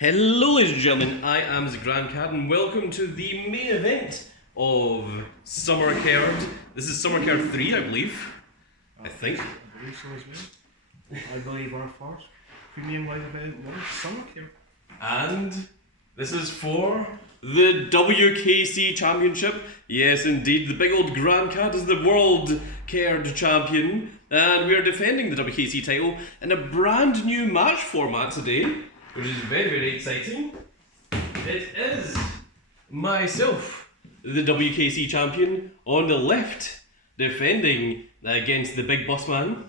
Hello ladies and gentlemen, I am the SummerKerd and welcome to the main event of SummerKerd. This is SummerKerd 3, I believe. I think. I believe so as well. I believe our first premium live event was SummerKerd. And this is for the WKC Championship. Yes, indeed, the big old Grand Cat is the World Cared Champion. And we are defending the WKC title in a brand new match format today, which is very, very exciting. It is myself, the WKC champion, on the left, defending against the Big Boss Man.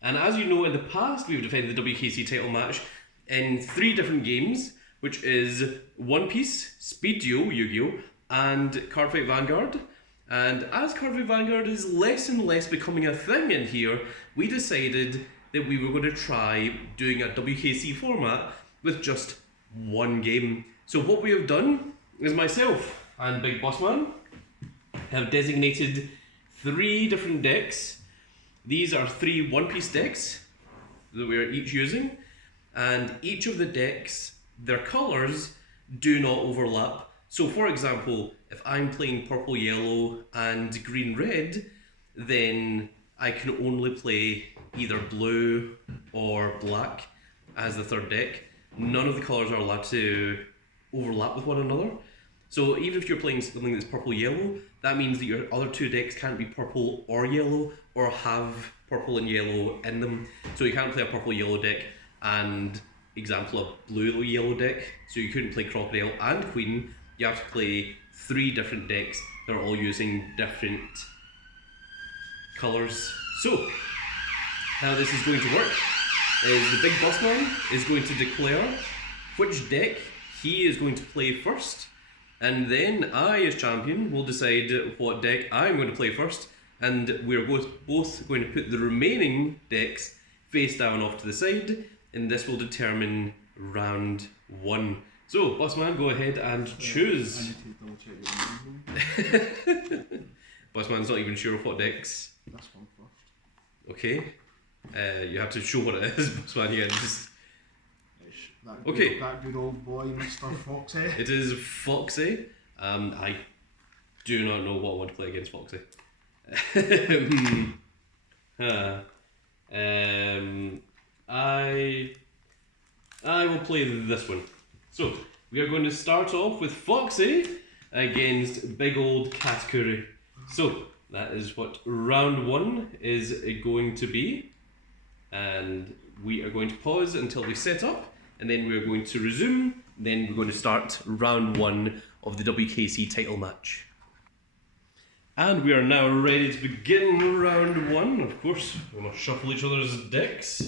And as you know, in the past, we've defended the WKC title match in 3 different games, which is One Piece, Speed Duo, Yu-Gi-Oh!, and Card Fight Vanguard. And as Card Fight Vanguard is less and less becoming a thing in here, we decided that we were going to try doing a WKC format with just one game. So what we have done is myself and Big Boss Man have designated 3 different decks. These are 3 One Piece decks that we are each using, and each of the decks, their colours do not overlap. So for example, if I'm playing purple, yellow and green, red, then I can only play either blue or black as the 3rd deck. None of the colours are allowed to overlap with one another. So even if you're playing something that's purple-yellow, that means that your other 2 decks can't be purple or yellow, or have purple and yellow in them. So you can't play a purple-yellow deck and, example, a blue-yellow deck. So you couldn't play Crocodile and Queen. You have to play 3 different decks that are all using different colours. So, how this is going to work is the Big Boss Man is going to declare which deck he is going to play first, and then I, as champion, will decide what deck I'm going to play first, and we're both going to put the remaining decks face down off to the side, and this will determine round 1. So, Boss Man, go ahead and choose. I need to double check your name. Boss Man's not even sure of what decks. That's one first. Okay. You have to show what it is, Boss Man. You just... Okay. That good old boy, Mr. Foxy. It is Foxy. I do not know what I want to play against Foxy. I will play this one. So, we are going to start off with Foxy against big old Katakuri. So, that is what round 1 is going to be. And we are going to pause until we set up, and then we are going to resume. Then we're going to start round 1 of the WKC title match. And we are now ready to begin round 1. Of course, we must shuffle each other's decks,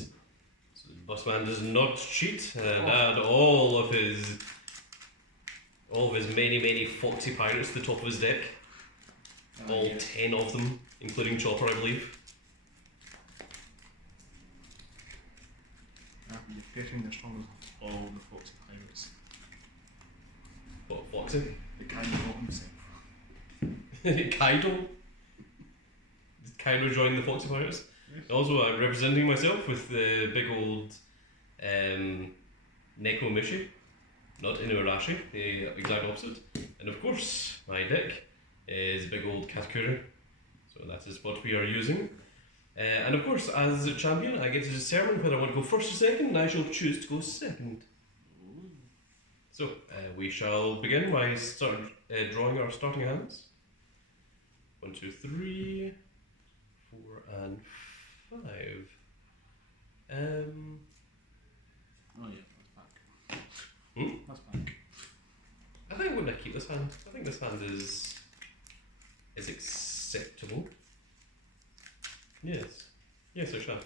so the Boss Man does not cheat and add all of his many Foxy pirates to the top of his deck. All 10 of them, including Chopper, I believe. You're getting the strongest of all the Foxy pirates. What, Foxy? The kind of got himself. Kaido? Did Kaido join the Foxy Pirates? Yes. Also, I'm representing myself with the big old Nekomishi, not Inuarashi, the exact opposite. And of course, my deck is big old Katakuri, so that is what we are using. And of course, as a champion, I get to determine whether I want to go first or second, and I shall choose to go second. So, we shall begin by drawing our starting hands. 1, 2, 3, 4, and 5. Oh yeah, that's back. Hmm? That's back. I think I'm going to keep this hand. I think this hand is acceptable. Yes. Yes, I shall.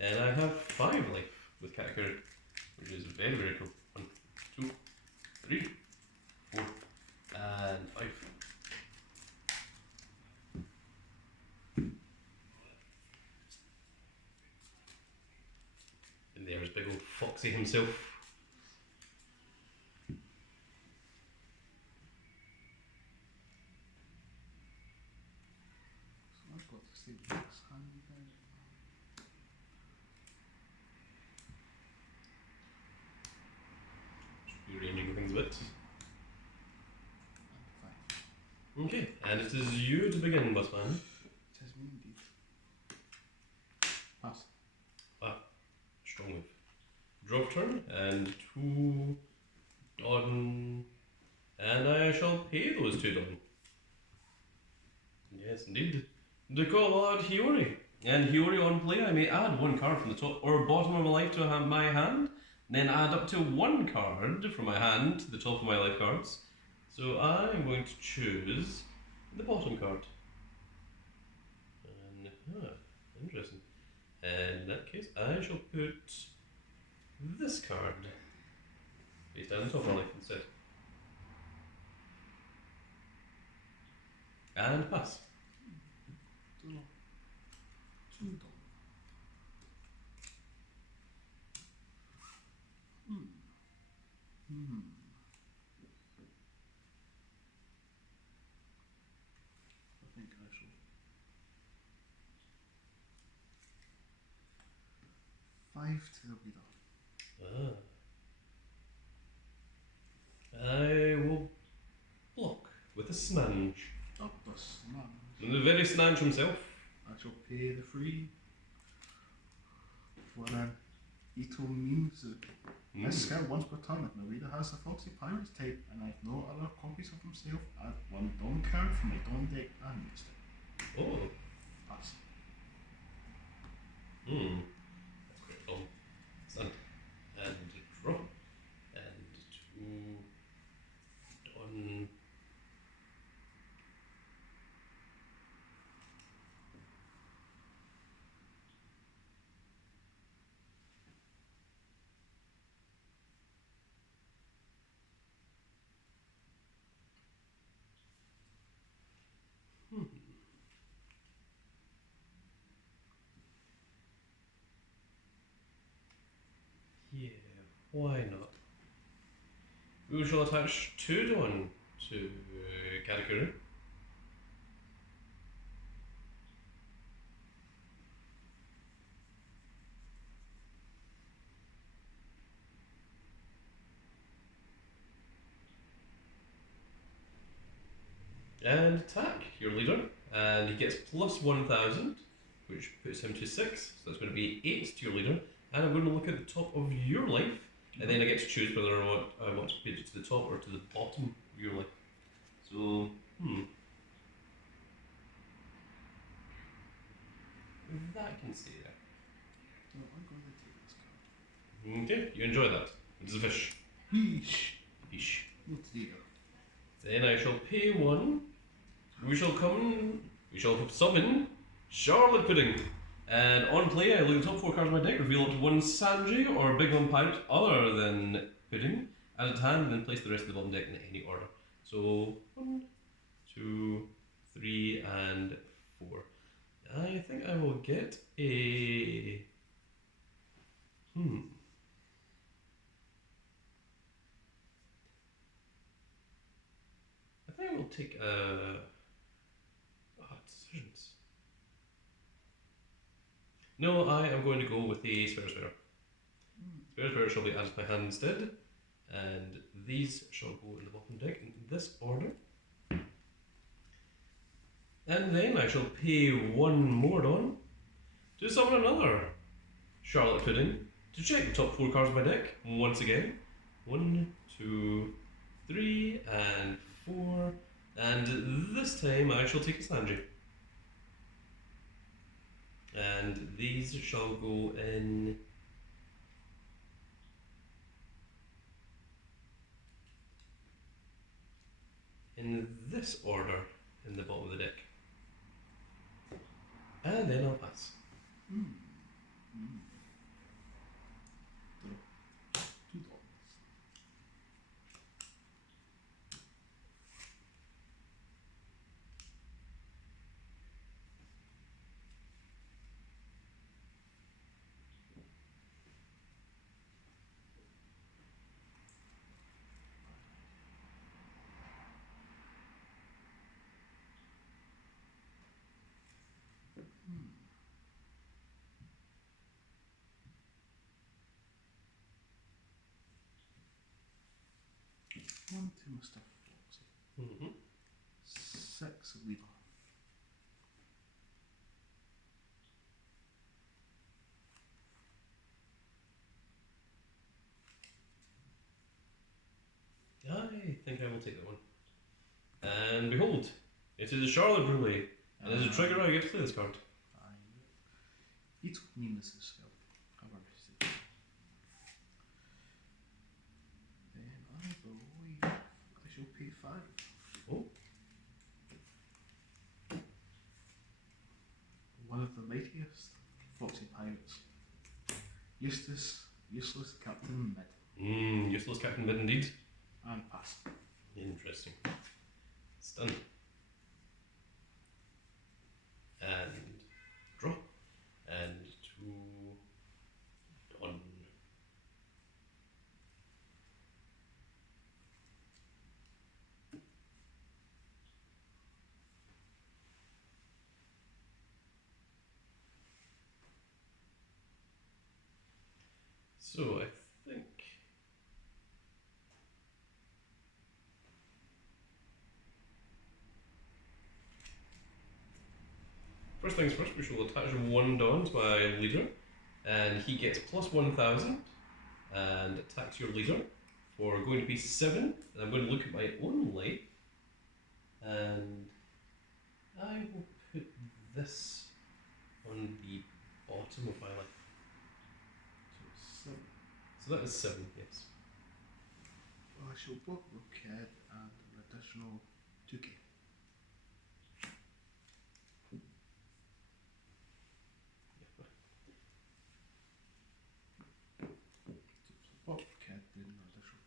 And I have 5 life with Katakuri, which is very, very cool. 1, 2, 3, 4, and 5. And there's big old Foxy himself. So I've got to see this hand there. to it. And 5. Okay, and it is you to begin, Busman. It is me indeed. Pass. Strong move. Drop turn, and 2 Dodden. And I shall pay those 2 Dodden. Yes, indeed. To call out Hiyori. And Hiyori on play, I may add 1 card from the top or bottom of my life to my hand, then add up to 1 card from my hand to the top of my life cards. So I'm going to choose the bottom card. And, interesting. And in that case, I shall put this card face down the top of my life instead. And pass. $2. I think I shall. 5 to the leader. I will block with a snange. Up the smash. And the very snange himself. I shall pay the free for an Ito memes. This skill once per turn, if my reader has the Foxy Pirates type and I have no other copies of himself, add 1 Dawn card from my Dawn deck and use it. Oh. Pass. That's quite fun. Stun. And draw. And 2 Dodden. Yeah, why not? We shall attach 2 Dawn to Katakuri. And attack your leader, and he gets plus 1,000, which puts him to 6, so that's going to be 8 to your leader. And I'm going to look at the top of your life, and then I get to choose whether or not I want to put it to the top or to the bottom of your life. So, that can stay there. So I'm going to take this card. Okay, you enjoy that. It's a fish. Fish. Fish. Not there. Then I shall pay 1. We shall summon Charlotte Pudding. And on play, I look at the top 4 cards of my deck, reveal up to 1 Sanji or Big One Pirate other than Pudding, add it to hand, and then place the rest of the bottom deck in any order. So, 1, 2, 3, and 4. I think I will get a... I think I will take a... decisions. No, I am going to go with the Spare Spare. Spare Spare shall be added to my hand instead, and these shall go in the bottom deck in this order. And then I shall pay 1 more Dawn to summon another Charlotte Pudding to check the top 4 cards of my deck once again. 1, 2, 3, and 4, and this time I shall take a Sanji. And these shall go in this order in the bottom of the deck. And then I'll pass. $2. 1 to Mr. Foxy. Mm-hmm. 6 leader. I think I will take that one. And behold, it is a Charlotte Brule. And as a trigger, I get to play this card. Ito means skill. However, then I believe I shall pay 5. Oh. One of the mightiest Foxy Pirates. Useless Captain Mid. Useless Captain Mid indeed. And pass. Interesting. Stun. And draw. And done. So I think first things first, we shall attach 1 Dawn to my leader, and he gets plus 1,000 and attacks your leader for going to be 7. And I'm going to look at my own life, and I will put this on the bottom of my life. So 7. So that is 7, yes. Well, I shall block WKC and an additional 2k. So block WKC then an additional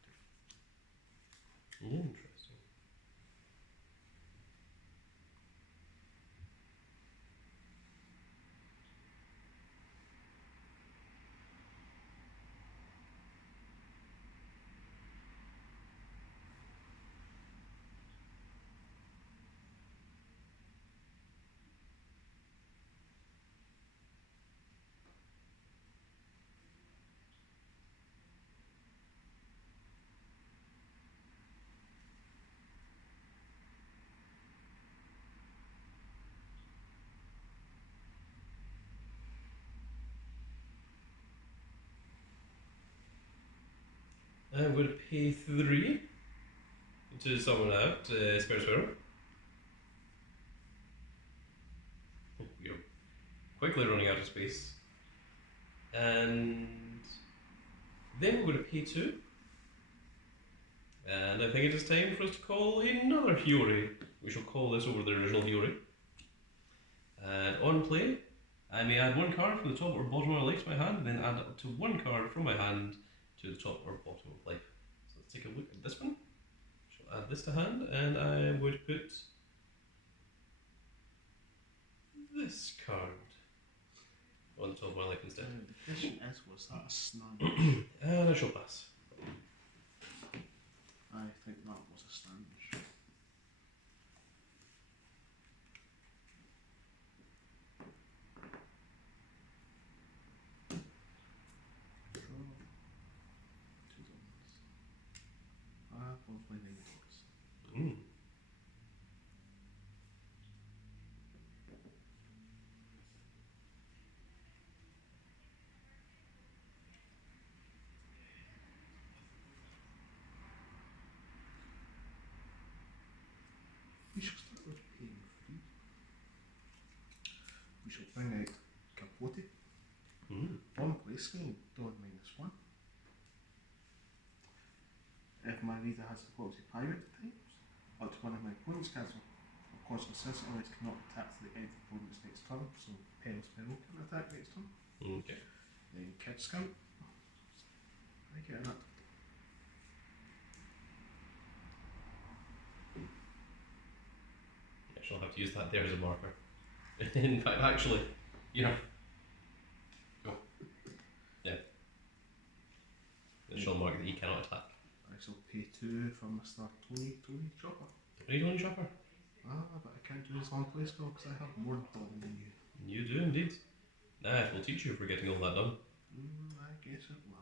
2. Interesting. I'm going to pay 3 to summon out Spare Sparrow. You're quickly running out of space. And then we're going to pay 2. And I think it is time for us to call another Hiyori. We shall call this over the original Hiyori. And on play, I may add 1 card from the top or bottom of my life to my hand, and then add up to 1 card from my hand to the top or bottom of life. So let's take a look at this one. Shall add this to hand, and I'm going to put this card on the top of my life instead. The question is, was that a snag? And I shall pass. I think that was a snag. Of my 9 dogs. We shall start with paying 3. We shall bring out Capote. On play skill, Dawn -1. If my leader has the Foxy Pirate at times, up to one of my opponent's castle. Of course, assist always cannot attack to the end of the opponent's next turn, so Peril Sparrow can attack next turn. Okay. Then Kid Scout. I get that. I shall have to use that there as a marker. In fact, actually, you know. Go. Yeah. It shall mark that he cannot attack. I shall pay 2 for Mr. Tony Chopper. Are you doing Chopper? But I can't do his on play skill because I have more Dawn than you. You do indeed. Nah, it will teach you for getting all that done. I guess it will.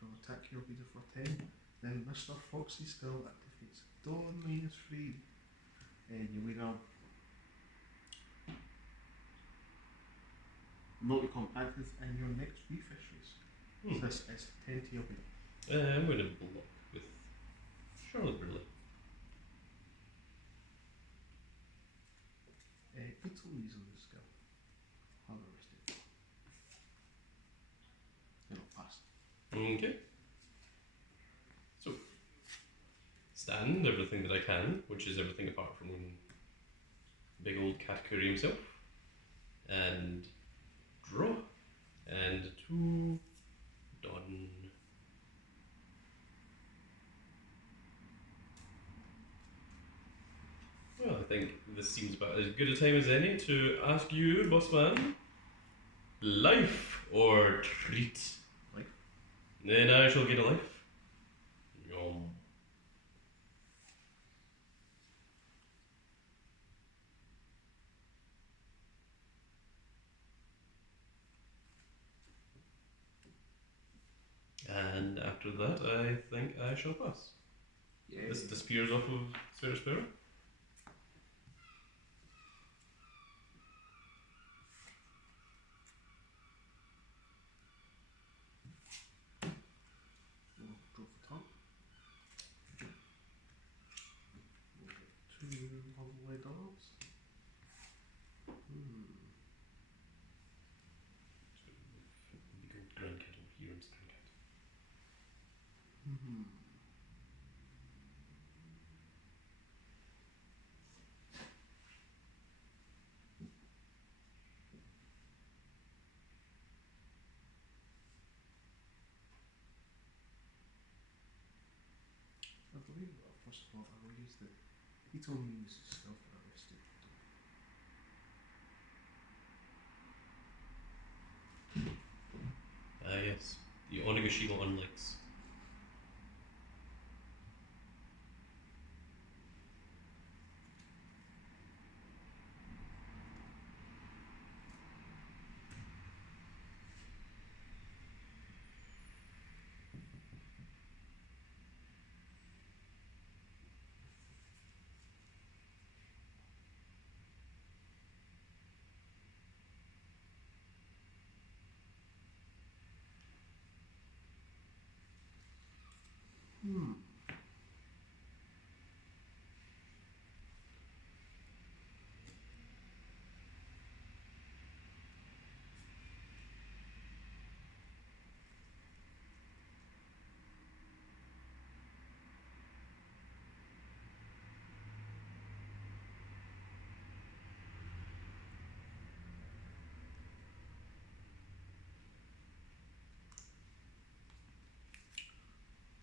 will attack your leader for 10. Then Mr. Foxy Skull activates. Dawn -3. Your leader not become active in your next refresh race. This is 10 to your leader. I'm going to block with Charlotte Burley. Beetle on the skill. Have a rest. It'll pass. Okay. So, stand everything that I can, which is everything apart from big old Katakuri himself. And draw. And 2. Done. Well, I think this seems about as good a time as any to ask you, bossman, life or treat? Life. Then I shall get a life. Yum. And after that, I think I shall pass. Yeah. This disappears off of Sphere Sparrow. Draw for top. We'll get 2 lovely dogs. Big old grandkid over here and grandkid. I believe first of all I will use the Beetle Muse skill for arrested. Yes. The Onigashima unlikes.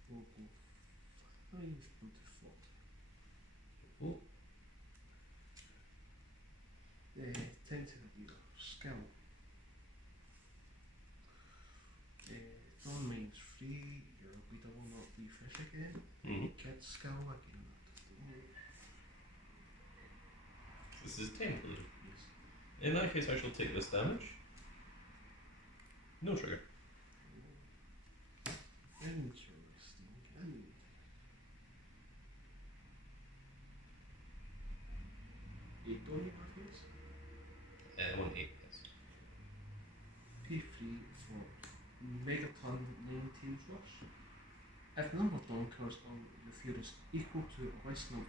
We'll go 5 into 4. Oh. 10 to the leader. Skill. Dawn -3. Your leader will not refresh again. Kid skill again. This is 10 blue. Yes. In that case, I shall take this damage. No trigger. Interesting. You don't need face? I want 8, yes. P3 for Megaton 19's Rush. If the number of donkers on your field is equal to or less than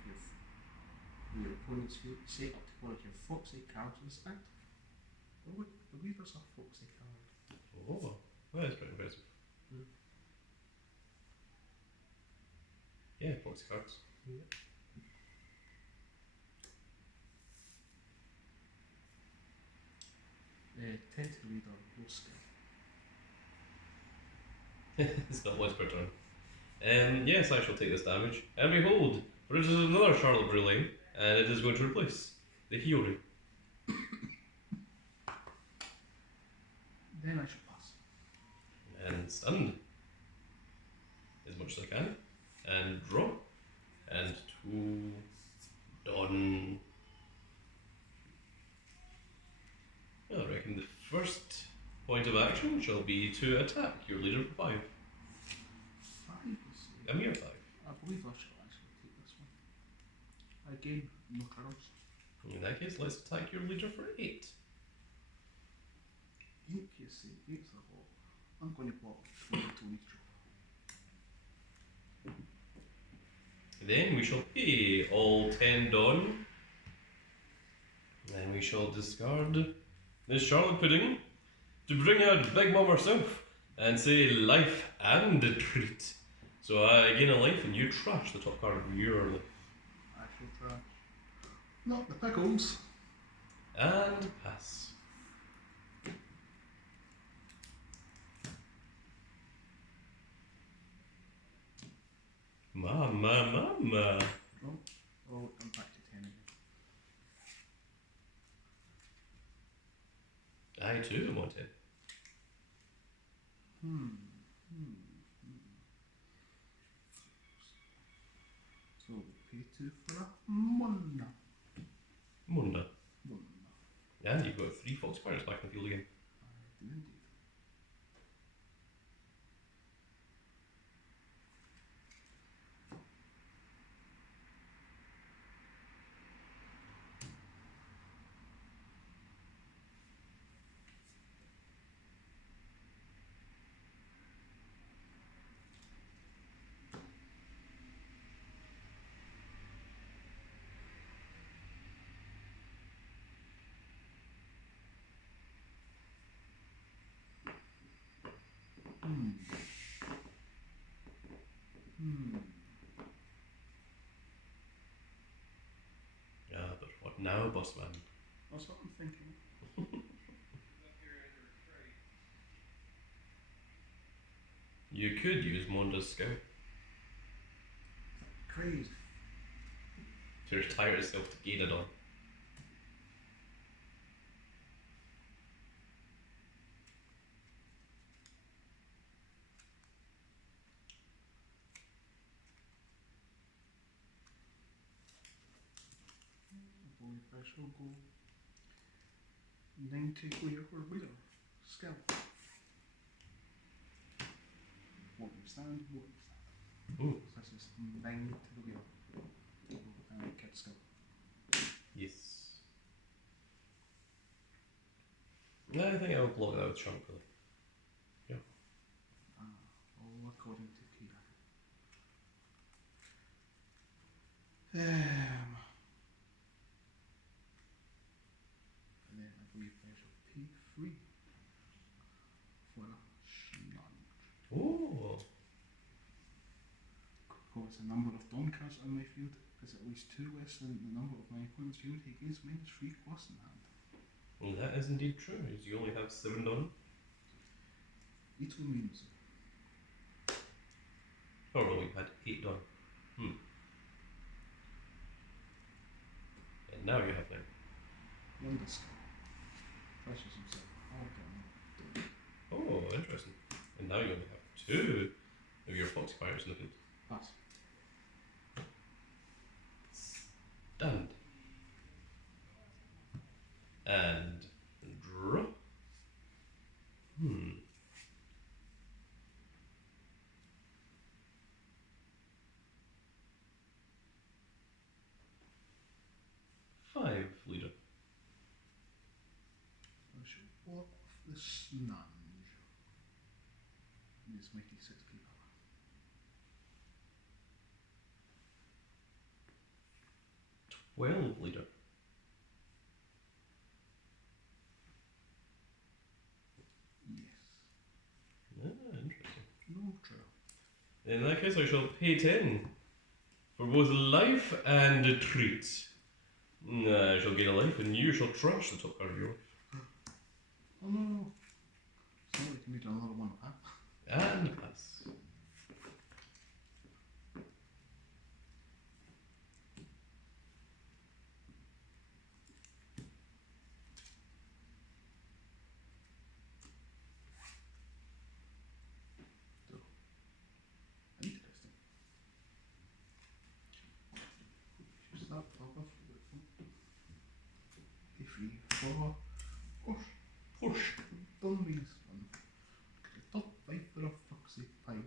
your opponent's field, say up to one of your Foxy cards is active. Oh, I believe there's a Foxy card. Oh, that is pretty impressive. Yeah, Foxy cards. Yep. Tend to read on no skill. It's not once per turn. Yes, I shall take this damage. And behold, there is another Charlotte Brulé, and it is going to replace the Hiyori. Then I shall pass. And stun. As much as I can. And draw. And 2. Done. I reckon the first point of action shall be to attack your leader for 5. A mere 5. I believe I shall actually take this one. Again, no colours. In that case, let's attack your leader for 8. 8, you say, 8's the wall. I'm going to block 22 each drop. Then we shall pay all 10 Dawn. Then we shall discard this Charlotte Pudding to bring out Big Mom herself and say life and a treat. So I gain a life and you trash the top card of your life. I shall try. Not the pickles. And pass. Mama. Draw. Oh, I'm back to 10 again. I too am on 10. So we pay 2 for a Munda. Munda. Yeah, you've got 3 Fox Pirates back in the field again. I do indeed. Yeah, but what now, boss man? That's what I'm thinking. You could use Monda's Scout Crazy. to retire itself to gain a Dawn. I believe I shall go 90 clear or leader. Skill. What you stand. Ooh. This is 9 to the leader. And kid skill. Yes. No, I think I'll block that with Chunk really. All according to Kira. And then I believe I shall pay 3 for a Schnunch. Ooh. Because the number of Dawn cards on my field is at least 2 less than the number of my opponent's field. He gains -3 plus in hand. Well, that is indeed true, as you only have 7 Dawn. It means Oh no, you had 8 Dawn. And now you have 9. Wonder skill. Precious himself. Oh, interesting. And now you only have 2 of your Fox Pirates in the field. Pass. Stand. And draw. 5 leader. I shall walk off the Snunge. And it's mighty 6 people. 12 leader. Yes. Interesting. No trail. In that case, I shall pay 10 for both life and a treat. I shall gain a life, and you shall trash the top card of your life. Oh no. It's not like you need another one of that. And pass. Interesting. Just that proper. Pay 3 for Push. done these one. The top 5 for a foxy pirate.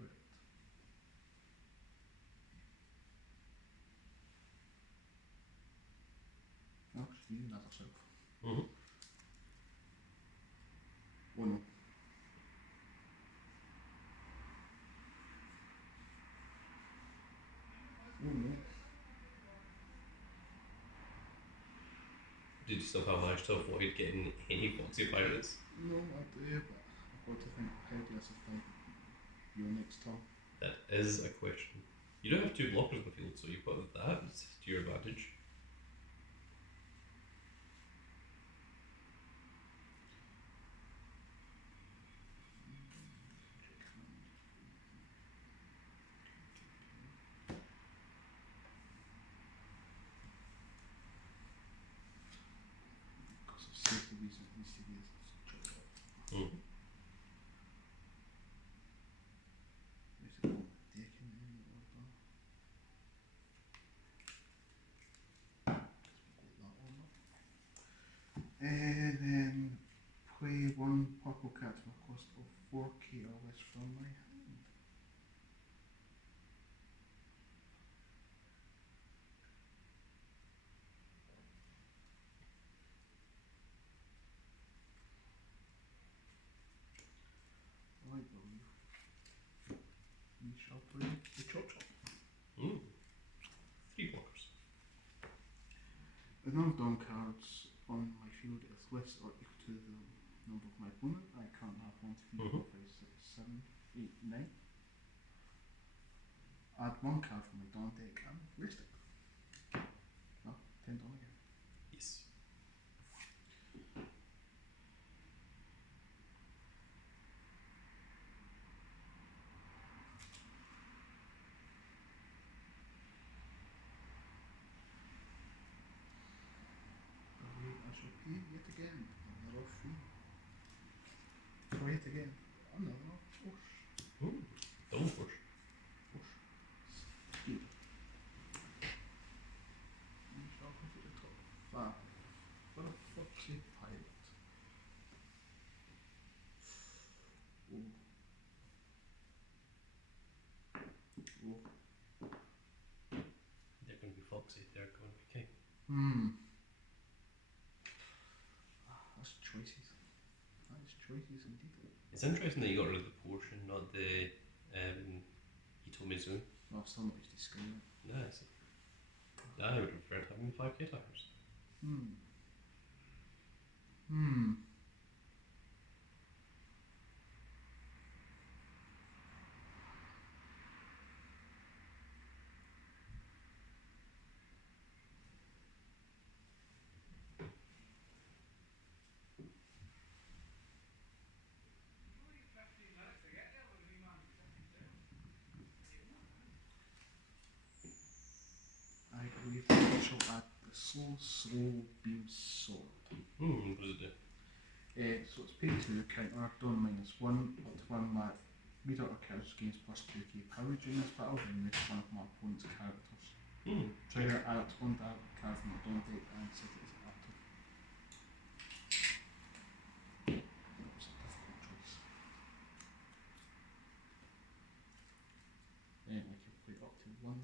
No, she's using that herself. Mm-hmm. Oh no. Oh no. Did you somehow manage to avoid getting any Foxy Pirates? No, I do, but I've got to think, how do I survive your next turn? That is a question. You don't have two blockers in the field, so you put that to your advantage. Because of safety reasons, it needs to be chopped off. Mm-hmm. Where's it going? Deck in the order. Got that on there. And then play one purple card for a cost of 4k or less from my hand. I believe we shall play the chop chop. Mm. 3 blockers. The number of down cards on my field is less or equal to the number of my opponent. I can't have 1, 2, 3, 4, 5, 6, 7, 8, 9. Add 1 card from my down deck and waste it. No, 10 down again. Yes. I shall pay yet again another fee. Try it again. Another force. Ooh. Double force. Speed. We shall go to the top 5 for a Foxy Pirate. Oh. Oh. They're going to be Foxy, they're going to be King. That's choices. That is choices indeed. It's interesting that you got rid of the portion, not the Hitomizu. No, I've still not used the skin. Nice. I would prefer having 5k tires. I believe I shall add the slow beam sword. What does it do? So it's pay 2, counter, don't minus 1, up to 1 my reader or characters gains plus 2k power during this battle, and make one of my opponent's characters. Trigger, add up to 1 card from my don't deck and set it as active. That was a difficult choice. Then I can play up to 1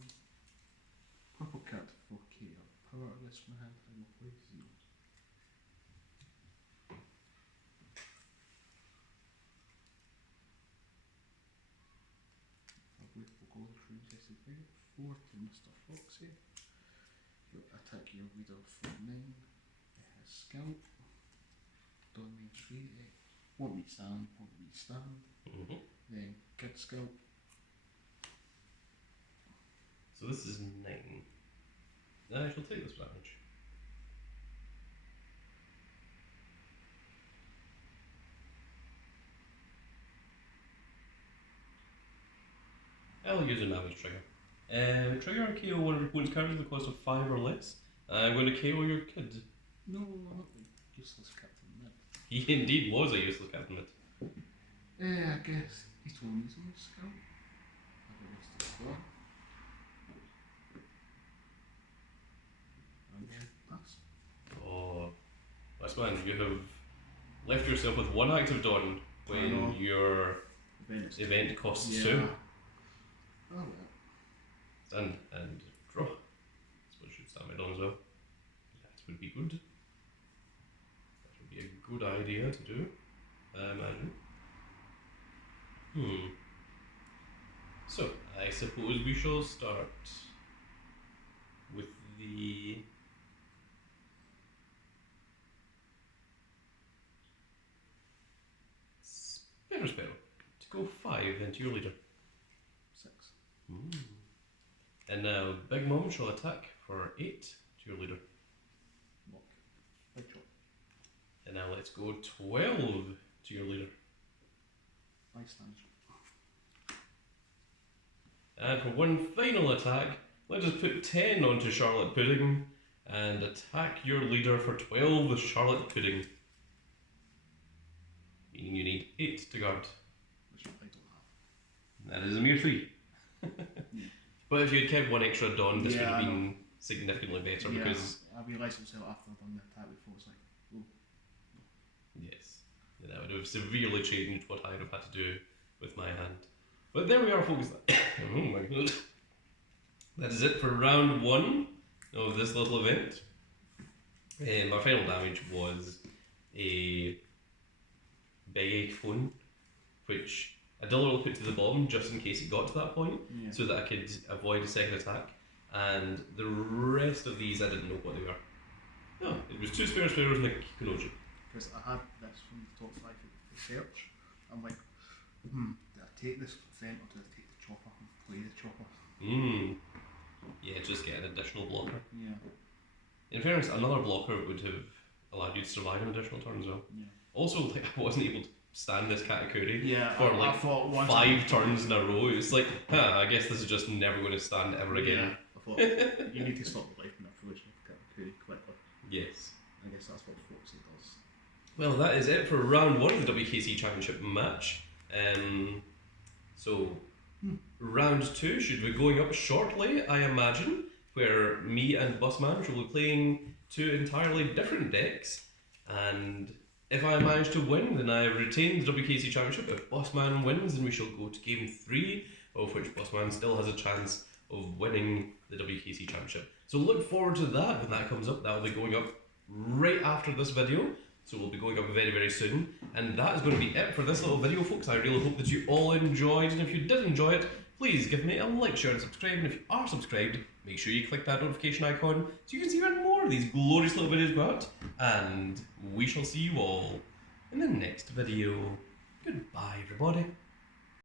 purple card for 4k or power or less from my hand, and I'll play 0. We'll go through tested by 4 to Mr. Foxy. He'll attack your reader for 9. It has Scalp. Don't mean 3. Won't be stand. Then Kid Scalp. So this is 9. I shall take this damage. I'll use a damage trigger. Trigger or KO one of your opponent's cards with a cost of 5 or less. I'm going to KO your kid. No, not the useless Captain Mid. He indeed was a useless Captain Mid. I guess he told me some Scalp. I've erased it as well. And then that's. Oh, that's man, you have left yourself with 1 active Dawn when your event costs 2. Oh well. And draw. I suppose you should start my Dawn as well. Yeah, I suppose would be good. That would be a good idea to do, I imagine. So, I suppose we shall start with the Spinner Spell to go 5 into your leader. 6. And now Big Mom shall attack for 8 to your leader. Block. Big chop. And now let's go 12 to your leader. Bystander. And for one final attack, let us put 10 onto Charlotte Pudding and attack your leader for 12 with Charlotte Pudding. Meaning you need 8 to guard. Which I don't have. That is a mere 3. But if you had kept one extra Dawn, this would have been significantly better because... I realised it was after I'd done the attack before, it's like, oh. Yes, that would have severely changed what I would have had to do with my hand. But there we are, folks. Oh my god. That is it for round 1 of this little event. My final damage was a big egg phone, which I deliberately put to the bottom just in case it got to that point, so that I could avoid a second attack. And the rest of these I didn't know what they were. No, it was 2 Sparrows and a Kikunojo. Because I had this from the top 5 for search. I'm like, do I take this event or do I take the chopper and play the chopper? Yeah, just get an additional blocker. Yeah. In fairness, another blocker would have allowed you to survive an additional turn as well. Yeah. Also, like, I wasn't able to stand this Katakuri For for like 5 turns in a row. It's like, I guess this is just never going to stand ever again. Yeah, I thought you need to stop the life in that fruition of Katakuri quickly. Yes. I guess that's what Foxy does. Well, that is it for round 1 of the WKC Championship match. So, round 2 should be going up shortly, I imagine, where me and Busman shall be playing 2 entirely different decks. And if I manage to win, then I retain the WKC Championship. If Busman wins, then we shall go to game 3, of which Busman still has a chance of winning the WKC Championship. So look forward to that when that comes up. That will be going up right after this video. So we'll be going up very, very soon. And that is going to be it for this little video, folks. I really hope that you all enjoyed. And if you did enjoy it, please give me a like, share and subscribe. And if you are subscribed, make sure you click that notification icon so you can see even more of these glorious little videos go out. And we shall see you all in the next video. Goodbye, everybody.